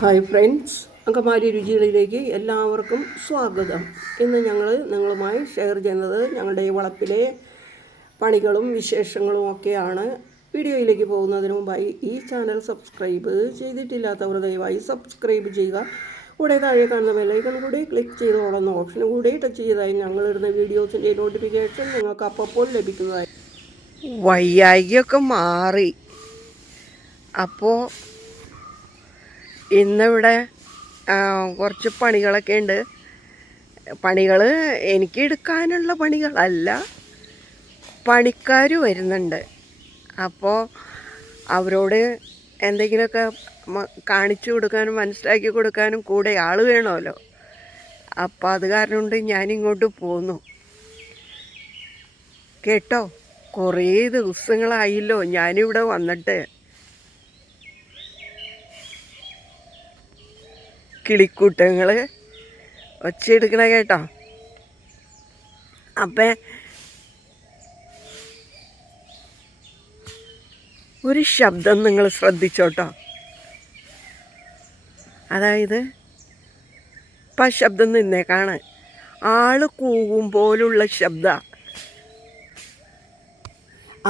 Hi friends, Angamaly രുചികളിലേക്ക് എല്ലാവർക്കും സ്വാഗതം. ഇന്ന് ഞങ്ങൾ നിങ്ങളുമായി ഷെയർ ചെയ്യുന്നത് ഞങ്ങളുടെ ഈ വളപ്പിലെ പണികളും വിശേഷങ്ങളും ഒക്കെയാണ്. വീഡിയോയിലേക്ക് പോകുന്നതിന് മുമ്പായി ഈ ചാനൽ സബ്സ്ക്രൈബ് ചെയ്തിട്ടില്ലാത്തവർ ദയവായി സബ്സ്ക്രൈബ് ചെയ്യുക. കൂടെ താഴെ കാണുന്ന ബെല്ലൈക്കൺ കൂടി ക്ലിക്ക് ചെയ്തോളുന്ന ഓപ്ഷൻ കൂടി ടച്ച് ചെയ്തായി ഞങ്ങളിടുന്ന വീഡിയോസിൻ്റെ നോട്ടിഫിക്കേഷൻ നിങ്ങൾക്ക് അപ്പോൾ ലഭിക്കുന്നതായി. വയ്യായികയൊക്കെ മാറി. അപ്പോൾ ഇന്നിവിടെ കുറച്ച് പണികളൊക്കെ ഉണ്ട്. പണികൾ എനിക്ക് എടുക്കാനുള്ള പണികളല്ല, പണിക്കാർ വരുന്നുണ്ട്. അപ്പോൾ അവരോട് എന്തെങ്കിലുമൊക്കെ കാണിച്ചു കൊടുക്കാനും മനസ്സിലാക്കി കൊടുക്കാനും കൂടെ ആൾ വേണമല്ലോ. അപ്പോൾ അത് കാരണം കൊണ്ട് ഞാനിങ്ങോട്ട് പോന്നു കേട്ടോ. കുറേ ദിവസങ്ങളായല്ലോ ഞാനിവിടെ വന്നിട്ട്. കിളിക്കൂട്ടങ്ങൾ ഒച്ചയെടുക്കണ കേട്ടോ. അപ്പം ഒരു ശബ്ദം നിങ്ങൾ ശ്രദ്ധിച്ചോട്ടോ. അതായത് ഇപ്പം ആ ശബ്ദം നിന്നേക്കാണ്. ആള് കൂകും പോലുള്ള ശബ്ദ.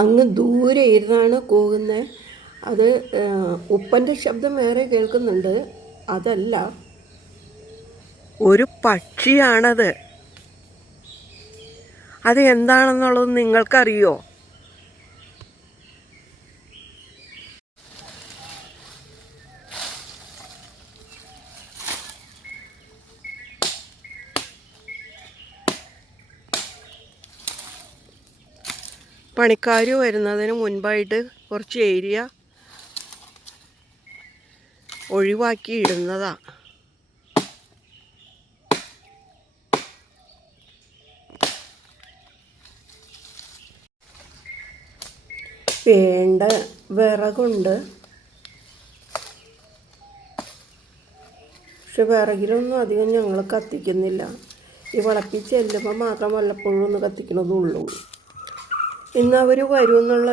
അങ്ങ് ദൂരെ ഇരുന്നാണ് കൂകുന്നത്. അത് ഉപ്പൻ്റെ ശബ്ദം വേറെ കേൾക്കുന്നുണ്ട്. അതല്ല, ഒരു പക്ഷിയാണത്. അത് എന്താണെന്നുള്ളത് നിങ്ങൾക്കറിയോ? പണിക്കാർ വരുന്നതിന് മുൻപായിട്ട് കുറച്ച് ഏരിയ ഒഴിവാക്കി ഇടുന്നതാണ്. വേണ്ട വിറകുണ്ട്, പക്ഷെ വിറകിലൊന്നും അധികം ഞങ്ങൾ കത്തിക്കുന്നില്ല. ഈ വളപ്പിൽ ചെല്ലുമ്പോൾ മാത്രം വല്ലപ്പോഴും ഒന്ന് കത്തിക്കണതുള്ളൂ. ഇന്ന് അവർ വരുമെന്നുള്ള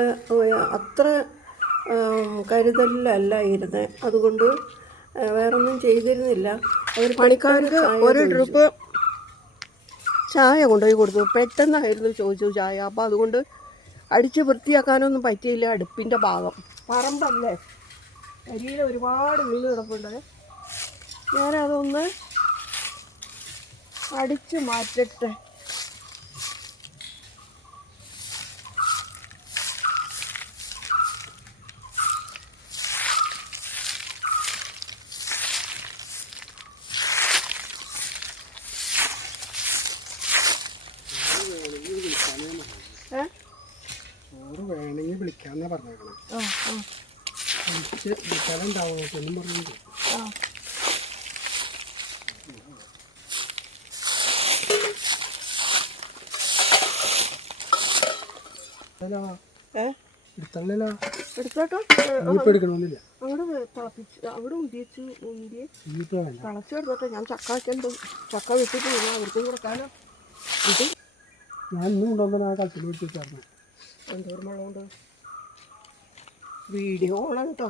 അത്ര കരുതലിലല്ല ഇരുന്നത്. അതുകൊണ്ട് വേറൊന്നും ചെയ്തിരുന്നില്ല. അവർ പണിക്കാർക്ക് ഒരു ട്രിപ്പ് ചായ കൊണ്ടുപോയി കൊടുത്തു. പെട്ടെന്നായിരുന്നു ചോദിച്ചു ചായ. അപ്പോൾ അതുകൊണ്ട് അടിച്ച് വൃത്തിയാക്കാനൊന്നും പറ്റിയില്ല. അടുപ്പിൻ്റെ ഭാഗം പറമ്പല്ലേ, അരിയിൽ ഒരുപാട് വീണ് കിടപ്പുണ്ട്. ഞാനതൊന്ന് അടിച്ച് മാറ്റട്ടെ. വേണമെങ്കിൽ വിളിക്കാന്നാ പറഞ്ഞേക്കണം. വിളിച്ചാലുണ്ടാവുമോ എന്നും പറഞ്ഞു. എടുത്തോട്ടോ. എടുക്കണമെന്നില്ല. അവിടെ തിളപ്പിച്ച് അവിടെ ഉന്തിച്ച് തിളച്ചെടുത്തോട്ടെ. ഞാൻ ചക്ക വെക്കുന്നുണ്ട്. ചക്ക വെച്ചിട്ട് ഞാൻ അവർക്കും കൊടുക്കാനോ. ഇത് ഞാൻ ഇന്നും കൊണ്ടുവന്ന ആ കട്ടിൽ വെച്ചിട്ടായിരുന്നു. എന്തോരം വെള്ളമുണ്ട്. വീഡിയോ ഓണം കേട്ടോ.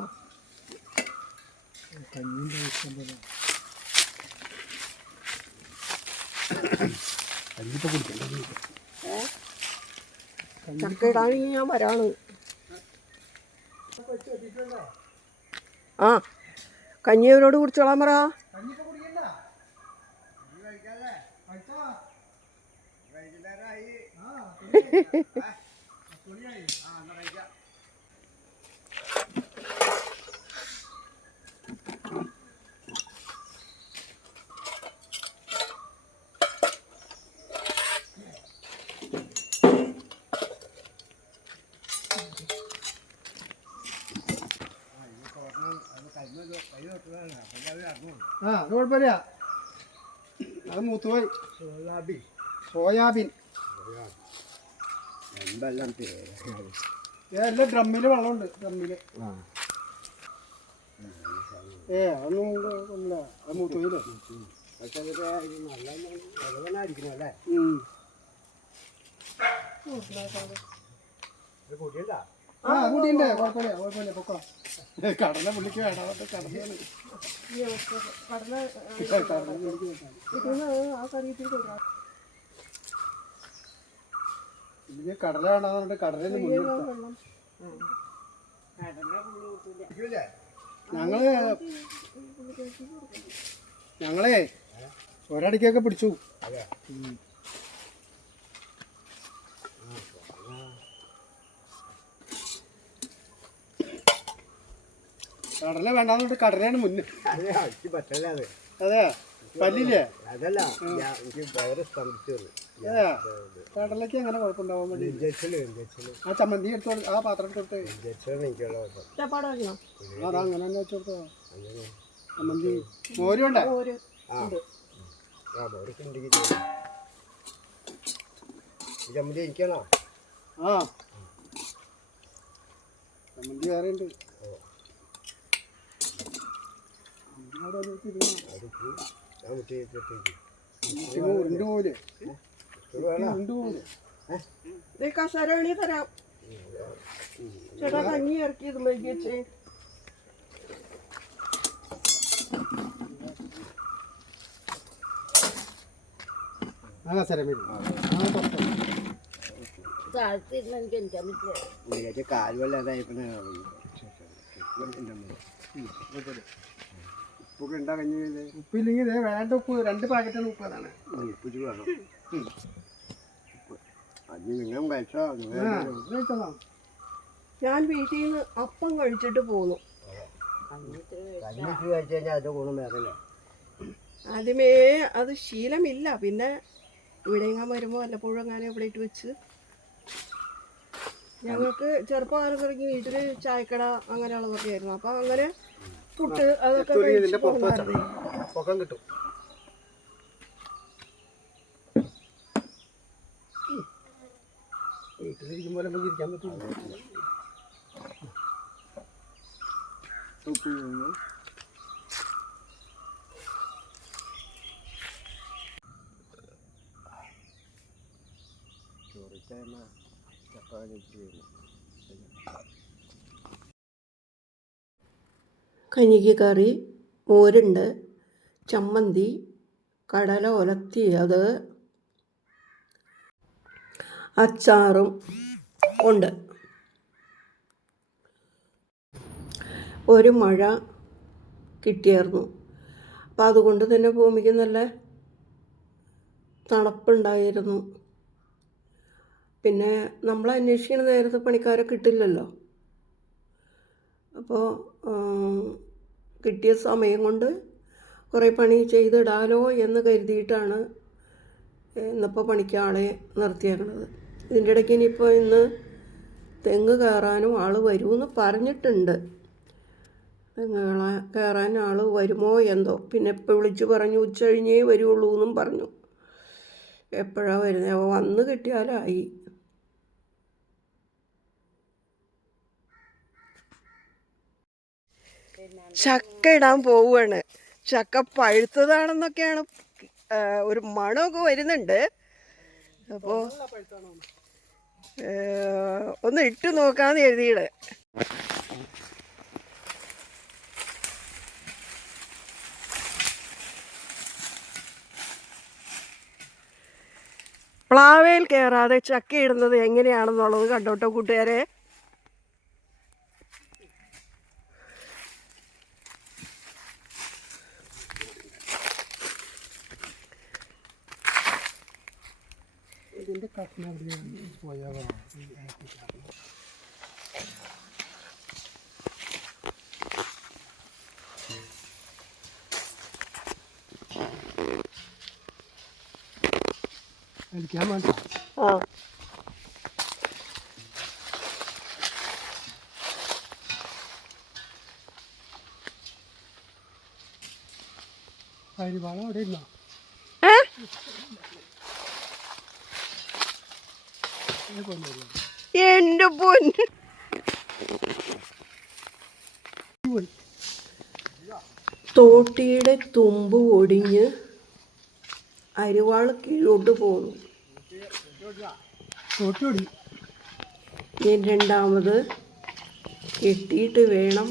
ചക്ക ഇടാണെങ്കിൽ ഞാൻ വരാണ്. ആ, കഞ്ഞിയവരോട് കുടിച്ചോളാൻ പറ. ആ, അത് കുഴപ്പമില്ല. അത് മൂത്തുപോയി. സോയാബീൻ എന്തെല്ലാം എല്ലാം ഡ്രമ്മിൽ വെള്ളമുണ്ട്. ഡ്രമ്മിൽ അതൊന്നും അത് മൂത്തുപോയില്ലേ. ആ കൂട്ടിയുണ്ട്, കുഴപ്പമില്ല കുഴപ്പമില്ല, പൊക്കോ. കടല പുള്ളിക്ക് വേണ്ടാത്ത കടലയാണ്. ഇതിന് കടല വേണ്ടാന്നുണ്ട് കടലിന് മുന്നിൽ ഞങ്ങളെ ഒരടിക്കൊക്കെ പിടിച്ചു. കടല വേണ്ടാന്നിട്ട് കടലയാണ് മുന്നിൽ. അതെ പല്ലില്ലേ? അതല്ല എനിക്ക് വയറ് സ്തംഭിച്ചു. അതെ കടലക്ക് എങ്ങനെ കുഴപ്പമുണ്ടാവാൻ വേണ്ടി ആ ചമ്മന്തി എടുത്തോളൂ, ആ പാത്രം എടുത്തോട്ടെ. അതാ അങ്ങനെ തന്നെ വെച്ചോട്ടോ. ചമ്മന്തി മോര് വേണ്ടേ? ചമ്മന്തി എനിക്കാണോ? ആ ചമ്മന്തി വേറെ ഉണ്ട്. ഉരുണ്ട് പോലെ കസരളി തരാം ചേട്ടാ. കഞ്ഞി ഇറക്കിയത് മെഴുകിച്ചേ. ഉപ്പൊക്കെ ഉണ്ടാ കഞ്ഞി? ഉപ്പില്ലെങ്കിൽ വേണ്ട ഉപ്പ് 2 പാക്കറ്റാണ് ഉപ്പ്. അതാണ് ഉപ്പ് വേണം. അത് നിങ്ങൾ കഴിച്ചോ? ഞാൻ വീട്ടിൽ നിന്ന് അപ്പം കഴിച്ചിട്ട് പോന്നു. കഴിച്ചു കഴിഞ്ഞാൽ അത് ഗുണം വേറെ. ആദ്യമേ അത് ശീലമില്ല. പിന്നെ ഇവിടെ എങ്ങാൻ വരുമ്പോൾ വല്ലപ്പോഴും അങ്ങനെ ഇവിടെ ഇട്ട് വെച്ച് ഞങ്ങൾക്ക് ചെറുപ്പകാലം തുടങ്ങി വീട്ടിൽ ചായക്കട അങ്ങനെയുള്ളതൊക്കെ ആയിരുന്നു. അപ്പം അങ്ങനെ പുട്ട് അതൊക്കെ പൊക്കം കിട്ടും. വീട്ടിലിരിക്കുമ്പോൾ നമുക്ക് ഇരിക്കാൻ പറ്റില്ല. കഞ്ഞിക്ക് കറി, മോരുണ്ട്, ചമ്മന്തി, കടല ഉലത്തിയത്, അച്ചാറും ഉണ്ട്. ഒരു മഴ കിട്ടിയായിരുന്നു. അപ്പം അതുകൊണ്ട് തന്നെ ഭൂമിക്ക് നല്ല തണുപ്പുണ്ടായിരുന്നു. പിന്നെ നമ്മൾ അന്വേഷിക്കുന്ന നേരത്തെ പണിക്കാരെ കിട്ടില്ലല്ലോ. അപ്പോൾ കിട്ടിയ സമയം കൊണ്ട് കുറേ പണി ചെയ്തിടാലോ എന്ന് കരുതിയിട്ടാണ് ഇന്നിപ്പോൾ പണിക്ക് ആളെ നിർത്തിയേക്കണത്. ഇതിൻ്റെ ഇടയ്ക്ക് ഇന്ന് തെങ്ങ് കയറാനും ആൾ വരുമെന്ന് പറഞ്ഞിട്ടുണ്ട്. തെങ്ങ് കയറാൻ ആൾ വരുമോ എന്തോ. പിന്നെ ഇപ്പോൾ വിളിച്ച് പറഞ്ഞു ഉച്ച കഴിഞ്ഞേ വരുള്ളൂ എന്നും പറഞ്ഞു. എപ്പോഴാണ് വരുന്നത്? അപ്പോൾ വന്ന് കിട്ടിയാലായി. ചക്ക ഇടാൻ പോവുകയാണ്. ചക്ക പഴുത്തതാണെന്നൊക്കെയാണ് ഒരു മണമൊക്കെ വരുന്നുണ്ട്. അപ്പോൾ ഒന്ന് ഇട്ട് നോക്കാമെന്ന് എഴുതിയത്. പ്ലാവേൽ കയറാതെ ചക്ക ഇടുന്നത് എങ്ങനെയാണെന്നുള്ളത് കണ്ടോട്ടോ കൂട്ടുകാരെ. ഇതിൻ്റെ കഷ്ണം പോയാൽ അടിക്കാൻ വേണ്ട. അരിവാളം അവിടെ ഇരുന്നോ? എൻ്റെ പൊന്ന്, തോട്ടിയുടെ തുമ്പ് ഒടിഞ്ഞ് അരിവാള് കീഴോട്ട് പോകുന്നു. ഞാൻ രണ്ടാമത് കെട്ടിയിട്ട് വേണം